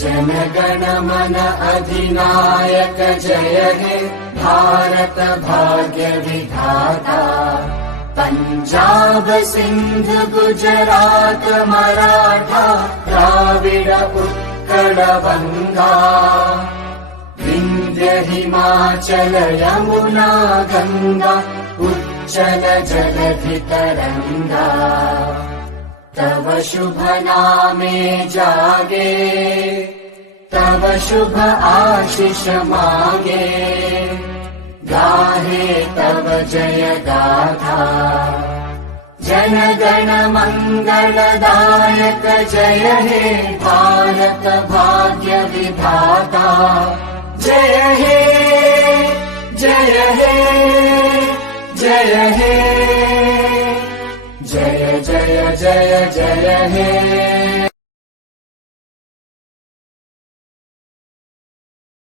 जनगण मन अधिनायक जय हे भारत भाग्य विधाता। पंजाब सिंध गुजरात मराठा द्राविड उत्कल बंगा। विंध्य हिमाचल यमुना गंगा उच्चल जलधि तरंगा। तव शुभ नामे जागे तव शुभ आशीष मांगे। गाहे तव जय गाथा जन गण मंगलदायक जय हे भारत भाग्य विधाता। जय हे जय हे जय हे जय जय जय जय हे।